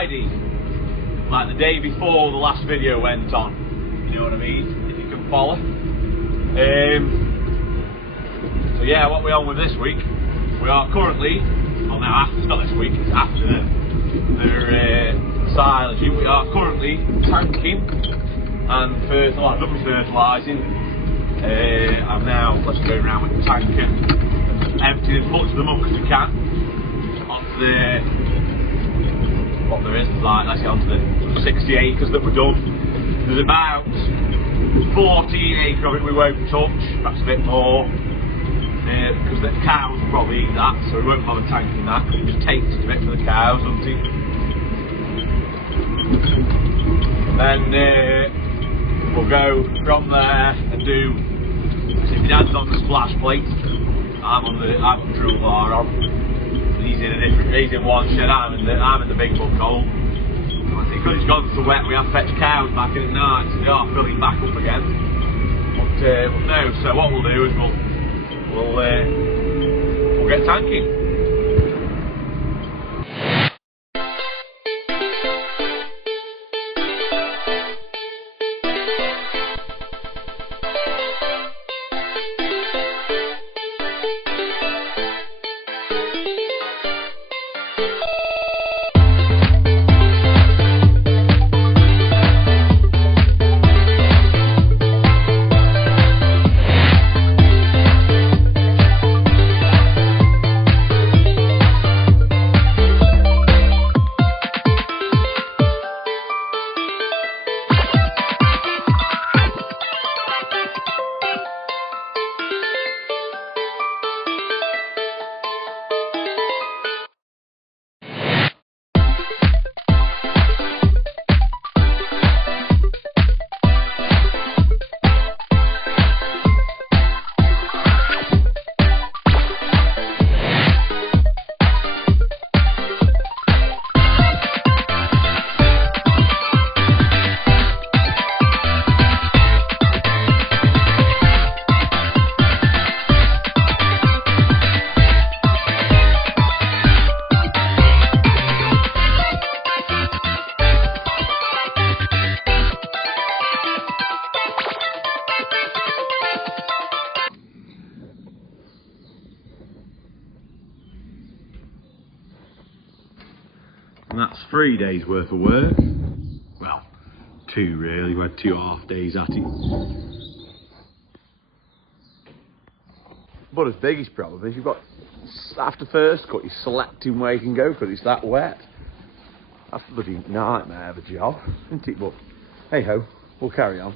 Friday, like the day before the last video went on. You know what I mean? If you can follow. So yeah, what we're on with this week, we are currently, well now after, it's not this week, it's after the silage. We are currently tanking and fertilising. I'm now, let's go around with the tanker, emptying as much of the muck as we can onto the, what there is, like, let's say onto the 60 acres that we're done. There's about 14 acres of it we won't touch, perhaps a bit more, because the cows will probably eat that, so we won't bother tanking that, because it just takes a bit for the cows, doesn't it? And then we'll go from there and do, so my dad's on the splash plate, I've got the drill bar on, he's in one shed, I'm in the big book hole. Because it's gone so wet, we have fetched cows back in at night, so they are filling back up again. But no, so what we'll do is we'll get tanking. And that's 3 days worth of work. Well, 2 really, we had 2.5 days at it. But as big as problem is, you've got, after first cut, you're selecting where you can go because it's that wet. That's a bloody nightmare of a job, isn't it? But hey ho, we'll carry on.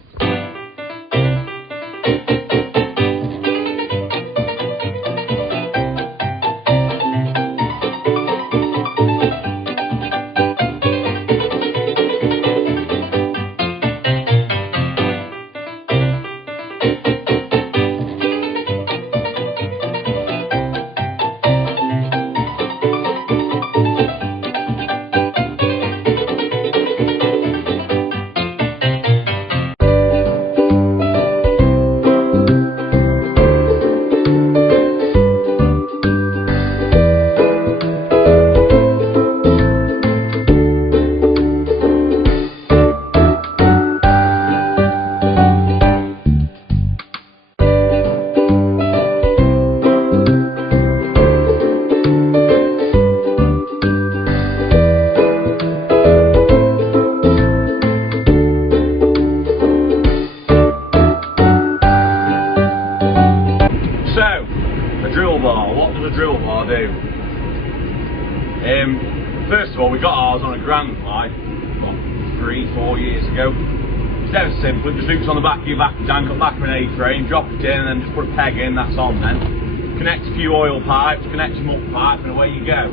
First of all, we got ours on a grand pipe, what, 3-4 years ago. It's dead simple, it just hooks on the back of your back tank, on the back of an A-frame, drop it in and then just put a peg in, that's on then. Connect a few oil pipes, connect your muck pipe and away you go.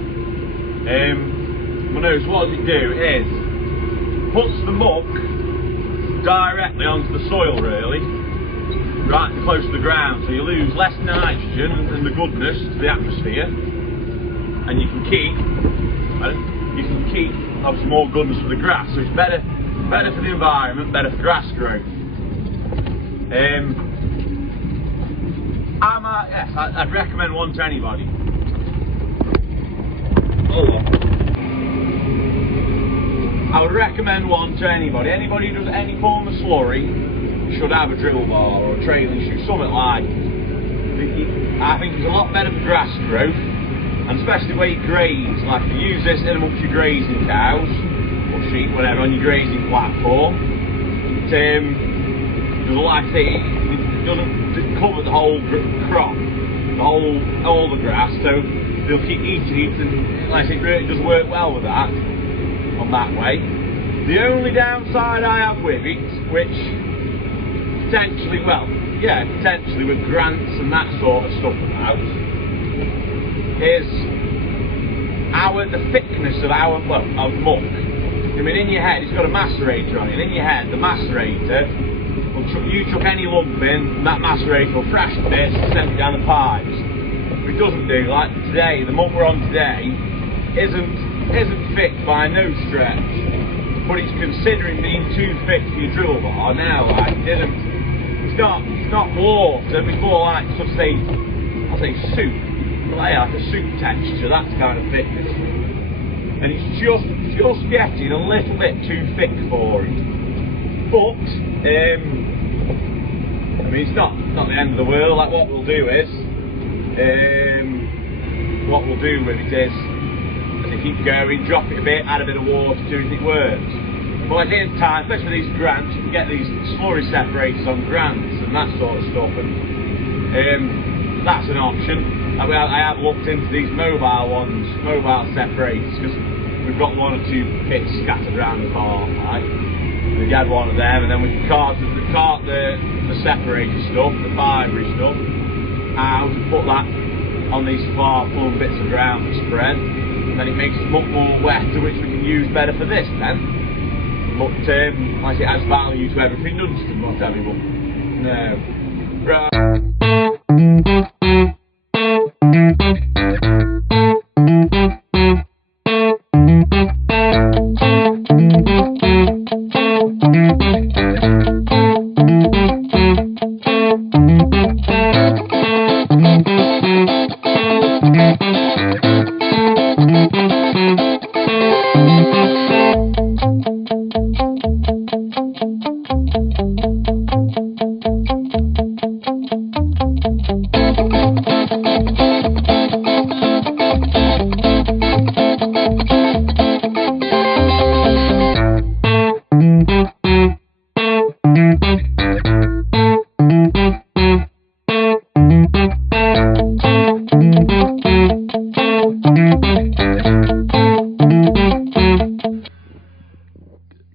Well no, so what does it do is, puts the muck directly onto the soil really, right close to the ground, so you lose less nitrogen and the goodness to the atmosphere, and you can keep obviously more goodness for the grass, so it's better for the environment, better for grass growth. Yes, I'd recommend one to anybody. Oh. would recommend one to anybody. Anybody who does any form of slurry should have a dribble ball or a trailing shoe, something like it. I think it's a lot better for grass growth, and especially where you graze. Like if you use this in amongst your grazing cows or sheep, whatever, on your grazing platform, it doesn't, like I say, it doesn't cover the whole crop, all the grass, so they'll keep eating it, and like I say, it really does work well with that, on that way. The only downside I have with it, which potentially, well, yeah, potentially with grants and that sort of stuff about, is the thickness of of muck. I mean, in your head, it's got a macerator on it. In your head, the macerator, you chuck any lump in, and that macerator will thrash the bits and send it down the pipes. But it doesn't do, like today, the muck we're on today isn't thick by no stretch, but it's considering being too thick for your drill bar now. Like it's not water, it's more like sort of I'll say soup, like a soup texture. That's kind of thickness, and it's just getting a little bit too thick for it. But I mean, it's not the end of the world. Like what we'll do with it is, as it keeps going, drop it a bit, add a bit of water to it, it works. But at the time, especially with these grants, you can get these slurry separators on grants and that sort of stuff, and that's an option. I have looked into these mobile separators, because we've got one or two pits scattered around the farm, right? We had one of them, and then we cart the separator stuff, the fibrous stuff, out and put that on these far-flung bits of ground to spread, and then it makes it much more wetter, which we can use better for this then. But like it adds value to everything, doesn't it? Not heavy, but no. Right.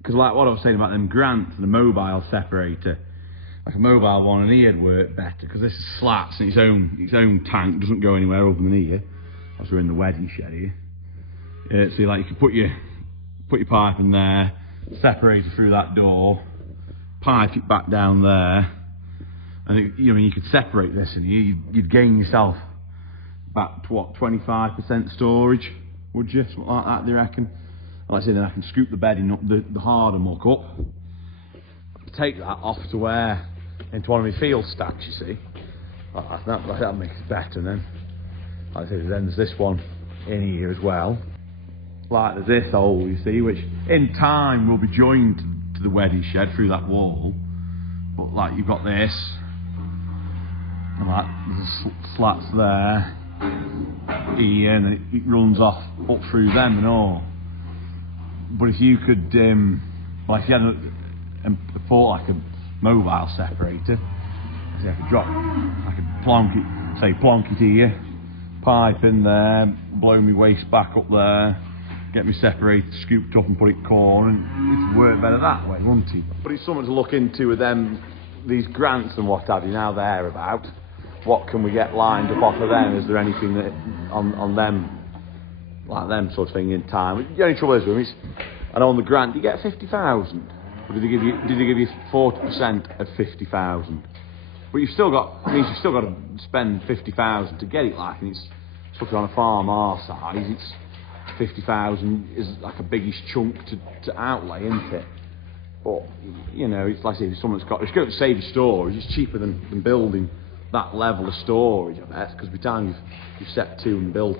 Like what I was saying about them grants and the mobile separator, like a mobile one in here would work better, because this is slats in its own tank, doesn't go anywhere other than here. As we're in the wedding shed here. So you can put your pipe in there, separate it through that door, pipe it back down there, and you could separate this in here. You'd gain yourself back to what, 25% storage, would you? Something like that, do you reckon? Like I say, then I can scoop the bedding up, the harder muck up, take that off to where, into one of my field stacks, you see. That makes it better then. Like I say, then there's this one in here as well. Like there's this hole, you see, which in time will be joined to the wedding shed through that wall. But like you've got this, and like there's slats there, here, and it runs off up through them and all. But if you could, like if you had like a mobile separator, I could plonk it here, pipe in there, blow my waste back up there, get my separator scooped up and put it corner, and it'd work better that way, wouldn't it? But it's something to look into with these grants and what have you, now they're about. What can we get lined up off of them? Is there anything that on them, like them sort of thing in time? The only trouble is with them is, and on the grant you get 50,000. Or did they give you 40% of 50,000? But you've still got to spend 50,000 to get it. Like, and it's something on a farm our size. It's 50,000 is like a biggish chunk to outlay, isn't it? But it's like if someone's got, it's going to save your storage. It's cheaper than building that level of storage, I bet. Because by the time you've set to and built,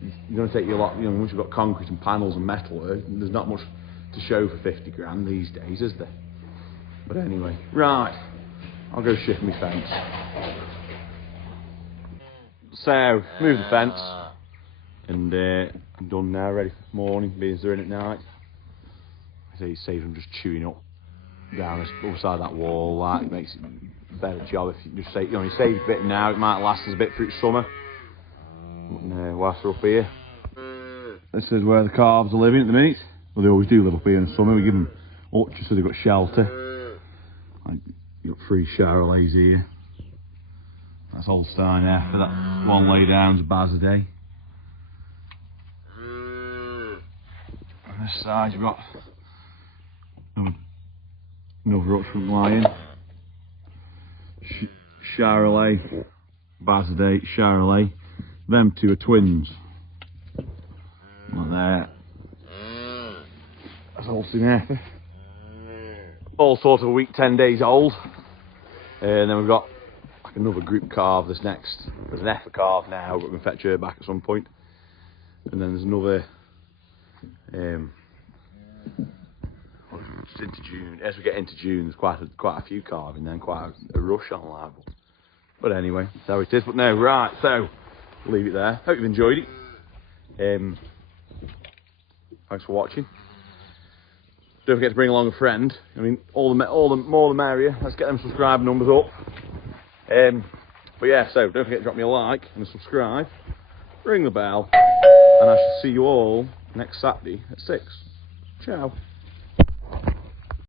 you're going to take you a lot, you know, once you've got concrete and panels and metal, there's not much to show for 50 grand these days, is there? But anyway, right, I'll go shift my fence. So, move the fence, and I'm done now, ready for morning, beans are in at night. I say it saves them just chewing up down the other side of that wall, like, it makes it a better job if you just say, you know, you save a bit now, it might last us a bit through summer. But whilst we're up here, this is where the calves are living at the minute. Well, they always do live up here in the summer. We give them hutches so they've got shelter. Like, you've got 3 Charolais here. That's Holstein after that one lay down's Bazadeh. On this side you've got another upfront lion. Charolais, Bazadeh, Charolais. Them 2 are twins. Like that. That's Holstein Heifer. All sort of a week, 10 days old. And then we've got like another group calf this next. There's an heifer calf now, but we're going to fetch her back at some point. And then there's another it's into June. As we get into June, there's quite a few calving then, quite a rush on live. But anyway, that's how it is. But no, right, so leave it there. Hope you've enjoyed it. Thanks for watching. Don't forget to bring along a friend. I mean, all the more the merrier. Let's get them subscribe numbers up. But yeah, so don't forget to drop me a like and a subscribe. Ring the bell, and I shall see you all next Saturday at 6. Ciao.